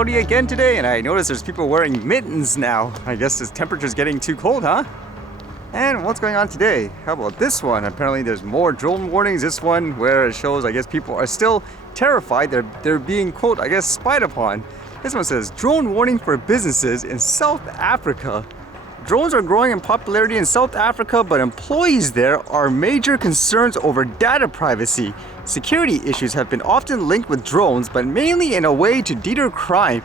cloudy again today, and I noticed there's people wearing mittens now. I guess this temperature's getting too cold, huh? And what's going on today? How about this one? Apparently there's more drone warnings. This one where it shows, I guess, people are still terrified. They're being, quote, I guess, spied upon. This one says, drone warning for businesses in South Africa. Drones are growing in popularity in South Africa, but employees there are major concerns over data privacy. Security issues have been often linked with drones, but mainly in a way to deter crime.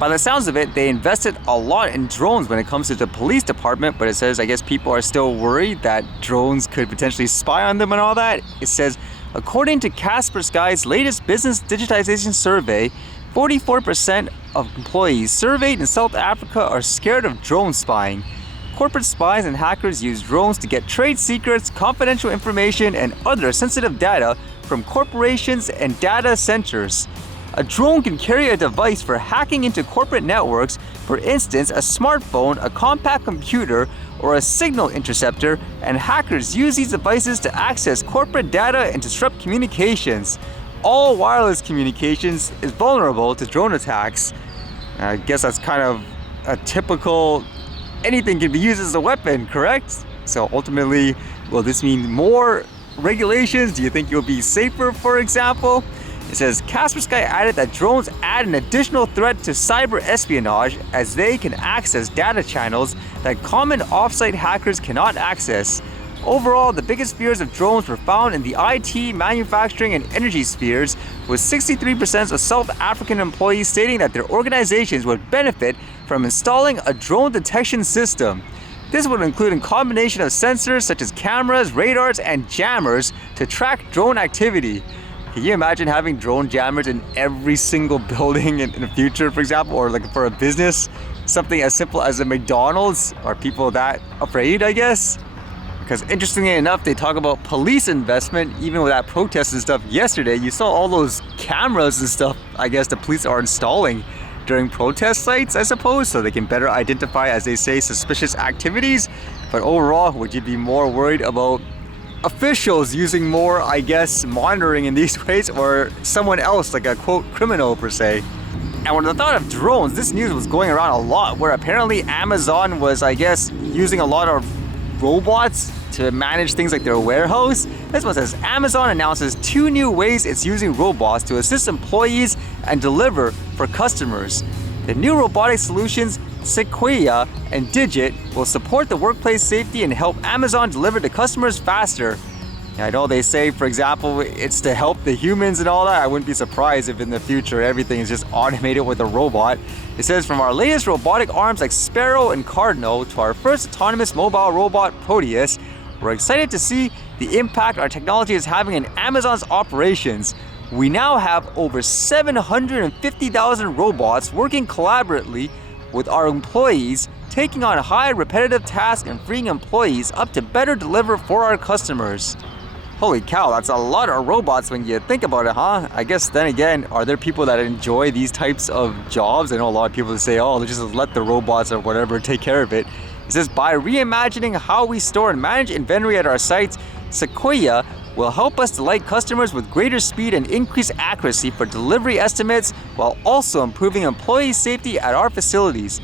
By the sounds of it, they invested a lot in drones when it comes to the police department, but it says, I guess people are still worried that drones could potentially spy on them and all that. It says, according to Kaspersky's latest business digitization survey, 44% of employees surveyed in South Africa are scared of drone spying. Corporate spies and hackers use drones to get trade secrets, confidential information, and other sensitive data from corporations and data centers. A drone can carry a device for hacking into corporate networks, for instance, a smartphone, a compact computer, or a signal interceptor, and hackers use these devices to access corporate data and disrupt communications. All wireless communications is vulnerable to drone attacks. I guess that's kind of a typical, anything can be used as a weapon, correct? So ultimately, will this mean more regulations? Do you think you'll be safer, for example? It says, Kaspersky added that drones add an additional threat to cyber espionage as they can access data channels that common offsite hackers cannot access. Overall, the biggest fears of drones were found in the IT, manufacturing, and energy spheres, with 63% of South African employees stating that their organizations would benefit from installing a drone detection system. This would include a combination of sensors such as cameras, radars, and jammers to track drone activity. Can you imagine having drone jammers in every single building in the future, for example, or like for a business? Something as simple as a McDonald's? Are people that afraid, I guess? Because interestingly enough, they talk about police investment, even with that protest and stuff yesterday. You saw all those cameras and stuff, I guess the police are installing during protest sites, I suppose, so they can better identify, as they say, suspicious activities. But overall, would you be more worried about officials using more, I guess, monitoring in these ways, or someone else, like a, quote, criminal per se? And when the thought of drones, this news was going around a lot, where apparently Amazon was, I guess, using a lot of robots to manage things like their warehouse. This one says, Amazon announces 2 new ways it's using robots to assist employees and deliver for customers. The new robotic solutions, Sequoia and Digit, will support the workplace safety and help Amazon deliver to customers faster. I know they say, for example, it's to help the humans and all that. I wouldn't be surprised if in the future everything is just automated with a robot. It says, from our latest robotic arms like Sparrow and Cardinal to our first autonomous mobile robot, Proteus, we're excited to see the impact our technology is having in Amazon's operations. We now have over 750,000 robots working collaboratively with our employees, taking on high repetitive tasks and freeing employees up to better deliver for our customers. Holy cow, that's a lot of robots when you think about it, huh? I guess then again, are there people that enjoy these types of jobs? I know a lot of people that say, oh, just let the robots or whatever take care of it. It says, by reimagining how we store and manage inventory at our sites, Sequoia will help us delight customers with greater speed and increased accuracy for delivery estimates, while also improving employee safety at our facilities.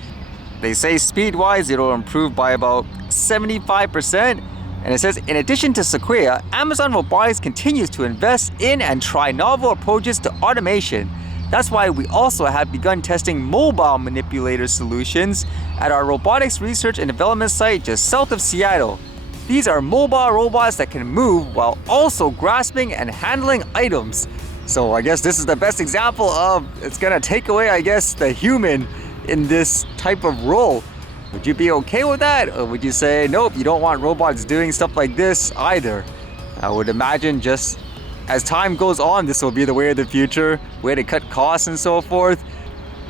They say speed-wise, it'll improve by about 75%. And it says, in addition to Sequoia, Amazon Robotics continues to invest in and try novel approaches to automation. That's why we also have begun testing mobile manipulator solutions at our robotics research and development site just south of Seattle. These are mobile robots that can move while also grasping and handling items. So I guess this is the best example of it's gonna take away, I guess, the human in this type of role. Would you be okay with that? Or would you say, nope, you don't want robots doing stuff like this either? I would imagine just as time goes on, this will be the way of the future, way to cut costs and so forth.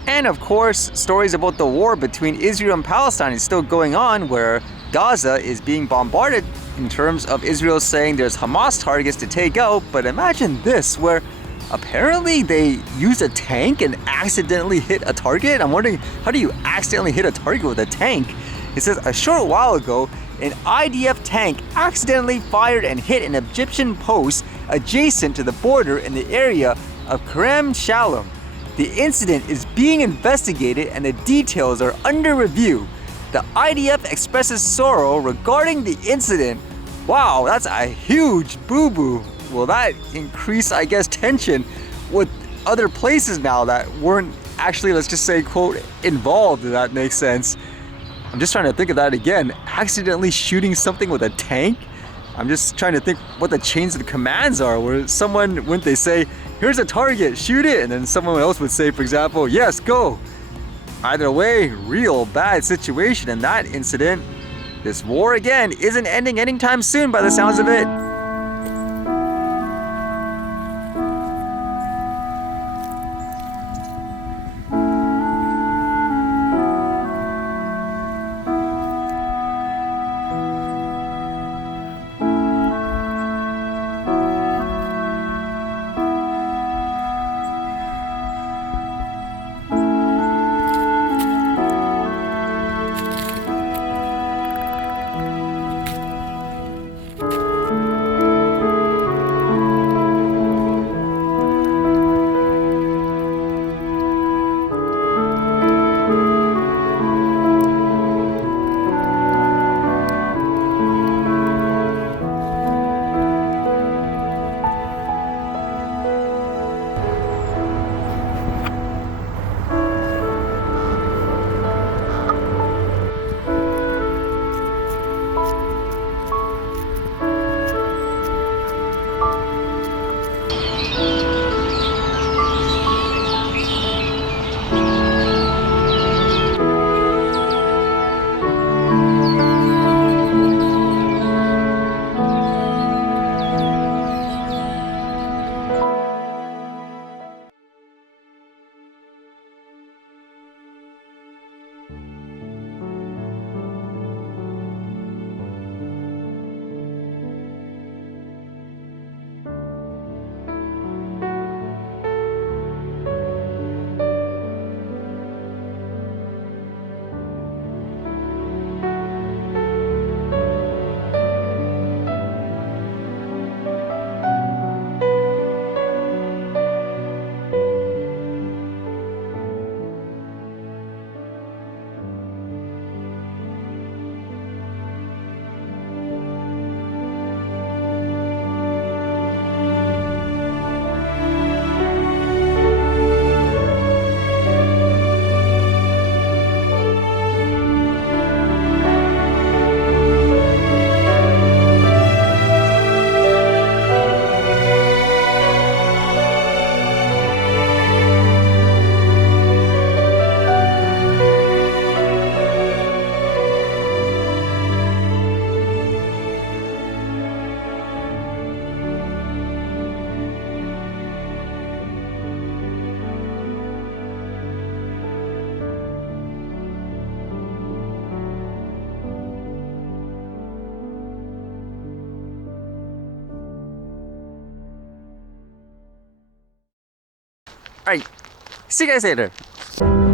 And of course, stories about the war between Israel and Palestine is still going on, where Gaza is being bombarded in terms of Israel saying there's Hamas targets to take out. But imagine this, where apparently they used a tank and accidentally hit a target. I'm wondering, how do you accidentally hit a target with a tank? It says, a short while ago, an IDF tank accidentally fired and hit an Egyptian post adjacent to the border in the area of Kerem Shalom. The incident is being investigated and the details are under review. The IDF expresses sorrow regarding the incident. Wow, that's a huge boo-boo. Will that increase, I guess, tension with other places now that weren't actually, let's just say, quote, involved, if that makes sense? I'm just trying to think of that again. Accidentally shooting something with a tank? I'm just trying to think what the chains of commands are, where someone, wouldn't they say, here's a target, shoot it, and then someone else would say, for example, yes, go. Either way, real bad situation in that incident. This war, again, isn't ending anytime soon by the sounds of it. Alright, see you guys later.